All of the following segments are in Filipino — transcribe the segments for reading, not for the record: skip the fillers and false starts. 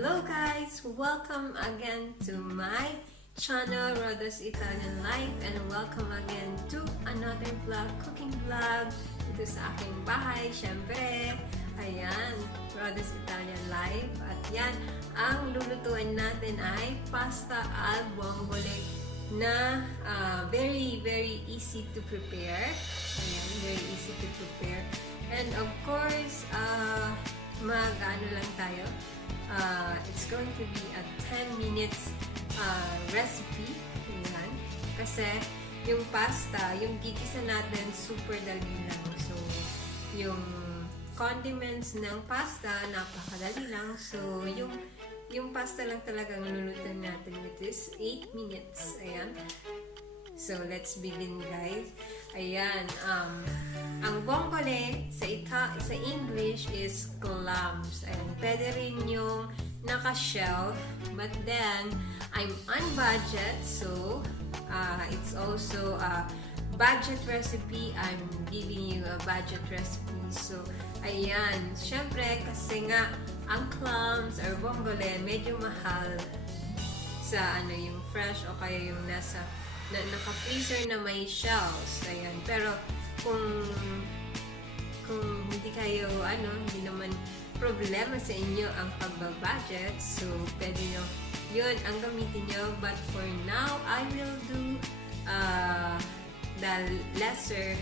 Hello guys! Welcome again to my channel, Roda's Italian Life, and welcome again to another vlog, cooking vlog dito sa aking bahay. Syempre, ayan, Roda's Italian Life. At yan, ang lulutuin natin ay pasta al vongole na very easy to prepare. Ayan, very easy to prepare. And of course, mag-ano lang tayo. It's going to be a 10 minutes recipe. Ayan. Kasi yung pasta, yung gigisa natin, super dali lang. So, yung condiments ng pasta, napakadali lang. So, yung pasta lang talagang lulutuin natin with this 8 minutes. Ayan. So, let's begin guys. Ayan. Ang vongole sa English is clams. Ayan. Pwede rin yung naka-shell. But then, I'm on budget. So, it's also a budget recipe. I'm giving you a budget recipe. So, ayan. Syempre, kasi nga, ang clams or vongole, medyo mahal sa yung fresh o kaya yung naka-freezer na may shells. Ayan. Pero, kung hindi kayo, hindi naman problema sa inyo ang pagbabudget, so, pwede nyo, yun ang gamitin nyo. But for now, I will do the lesser,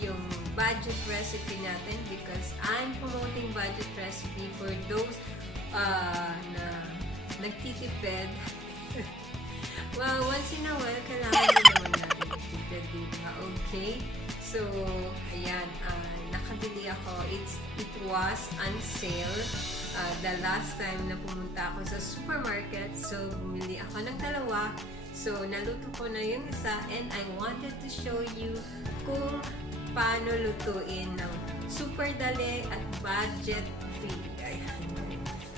yung budget recipe natin because I'm promoting budget recipe for those na nagtitipid. Well, once in a while, kailangan din naman natin itipid, diba? Okay? So, ayan, nakabili ako. It was on sale the last time na pumunta ako sa supermarket. So, bumili ako ng dalawa. So, naluto ko na yung isa and I wanted to show you kung paano lutuin ng super dali at budget free. Ayan.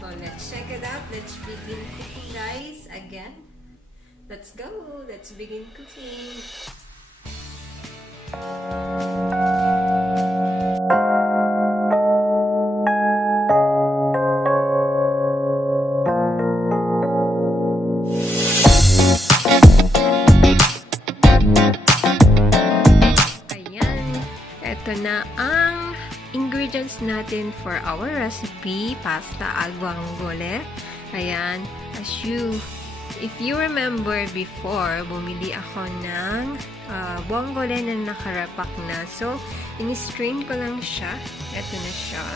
So, let's check it out. Let's begin cooking, guys. Again. Let's go! Let's begin cooking! Ayan! Ito na ang ingredients natin for our recipe, pasta al vongole. Ayan, if you remember before, bumili ako ng vongole na nakarapak na. So, in-strain ko lang siya. Ito na siya.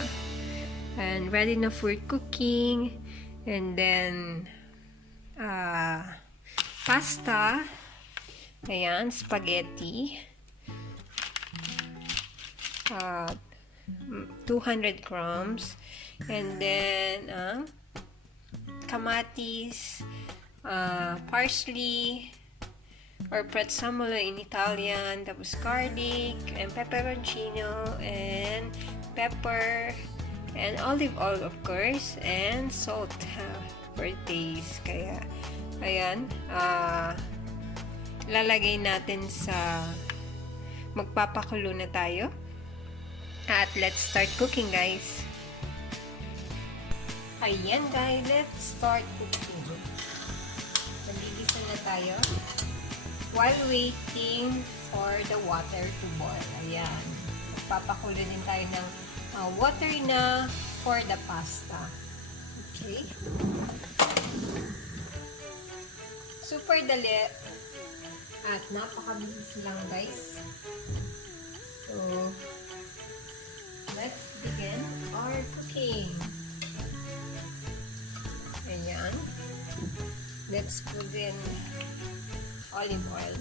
And ready na for cooking. And then, pasta. Ayan, spaghetti. 200 grams. And then, kamatis, parsley or prezzemolo in Italian, tapos garlic and peperoncino and pepper and olive oil of course and salt for taste. Kaya ayan, lalagay natin sa magpapakulo na tayo at let's start cooking guys. Ayan guys, let's start cooking. Magigisa na tayo while waiting for the water to boil. Ayan. Magpapakulo din tayo ng water na for the pasta. Okay. Super dali at napakabilis lang guys. So, let's begin our cooking. Ayan. Let's put in olive oil.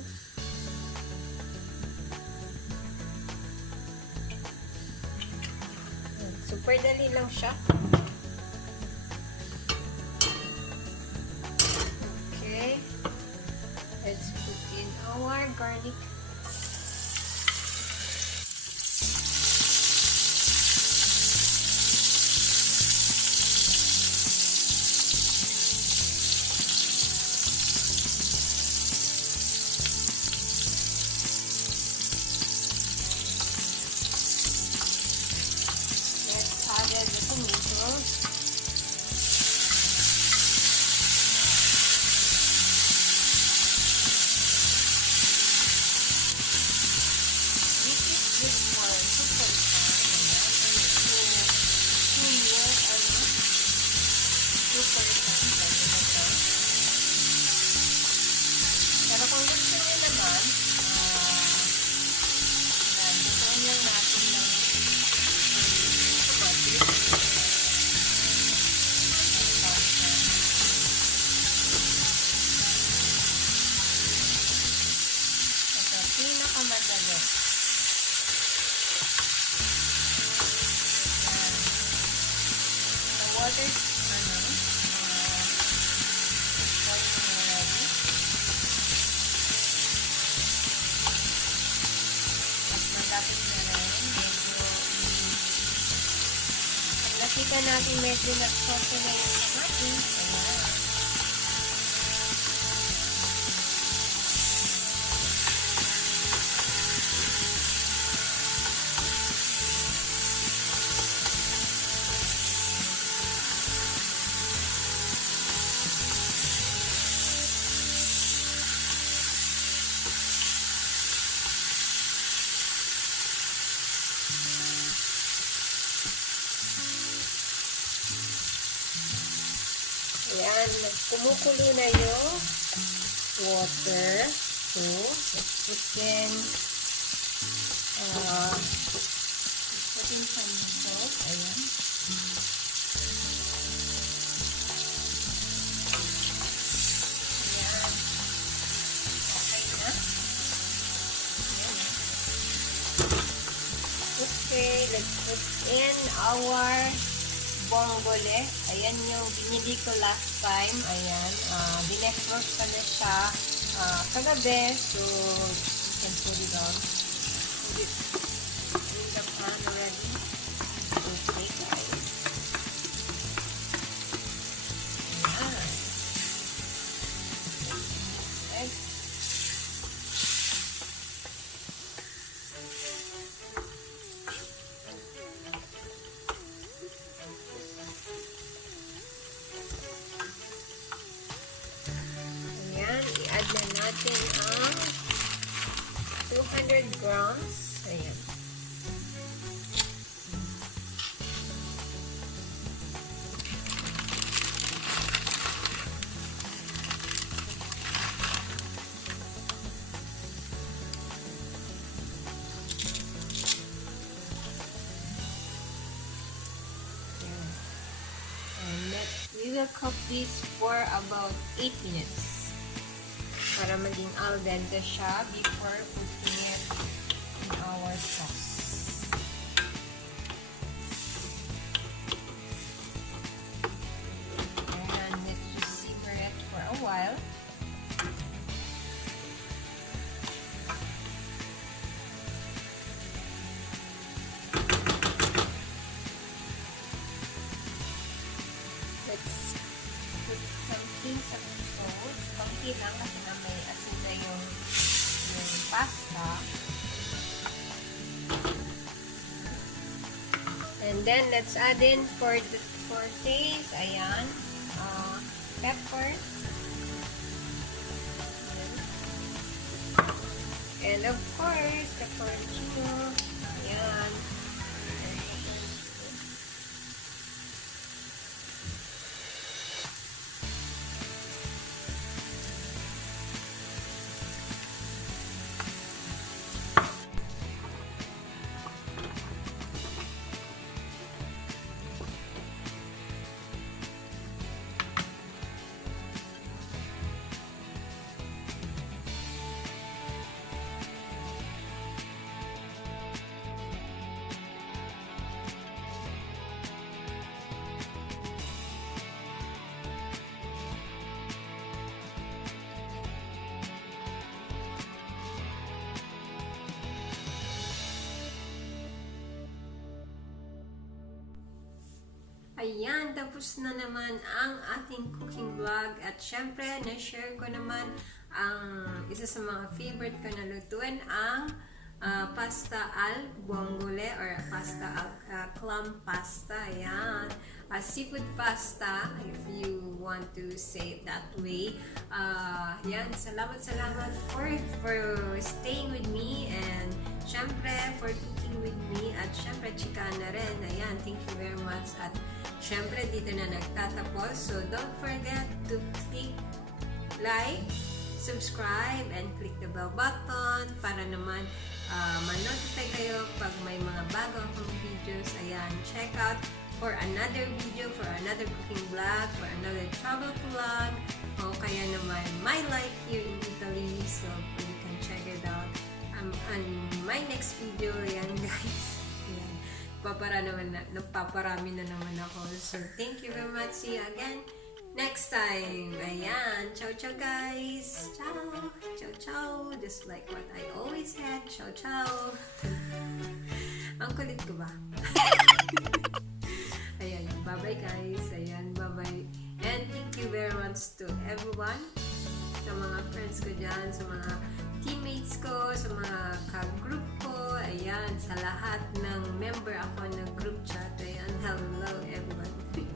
Super dali lang siya. Okay. Let's put in our garlic. Added the tomato. Pero kung gusto nyo naman, lutuin lang natin ng kamatis. Ito, pinakamadali. The water, nakita natin medyo nag-sote na yung kamatis. Ayan. Ayan, kumukulo na yung water. So, let's put in some salt. Ayan. Ayan. Okay na. Ayan. Okay, let's put in our vongole. Ayan yung binili ko last time. Ayan. Dinefrost ko na siya kagabi. So, you can put it on. Put it in the pan already. Okay, guys. Ayan. Okay. I-add na natin ang 200 grams. Ayan. And we will cook this for about 8 minutes. Para maging al dente siya before putting it in our sauce. And let's just simmer it for a while. Let's put some things of salt. Konti lang kasi na may asin na yung pasta. And then let's add in for taste. Ayan. Pepper. And of course, the peperoncino. Ayan. Ayan, tapos na naman ang ating cooking vlog. At syempre, na-share ko naman ang isa sa mga favorite ko na lutuin, ang pasta al vongole or pasta al clam pasta. Ayan. Seafood pasta, if you want to say it that way. Yan, salamat for staying with me, and syempre for cooking with me. At syempre, Chicana rin. Ayan, thank you very much. At syempre, dito na nagtatapos. So, don't forget to click like, subscribe, and click the bell button para naman ma-notify kayo pag may mga bago akong videos. Ayan, check out for another video, for another cooking vlog, for another travel vlog, o kaya naman my life here in Italy. So, you can check it out on my next video. Ayan, guys. Ayan. Napaparami na naman ako. So, thank you very much. See you again next time. Ayan. Ciao, ciao, guys. Ciao. Ciao, ciao. Just like what I always had. Ciao, ciao. Ang kulit ko ba? Ayan. Bye-bye, guys. Ayan. Bye-bye. And thank you very much to everyone. Sa mga friends ko dyan, sa mga teammates ko, sa mga ka-group ko. Ayan. Sa lahat ng member ako ng group chat. Ayan. Hello, everyone.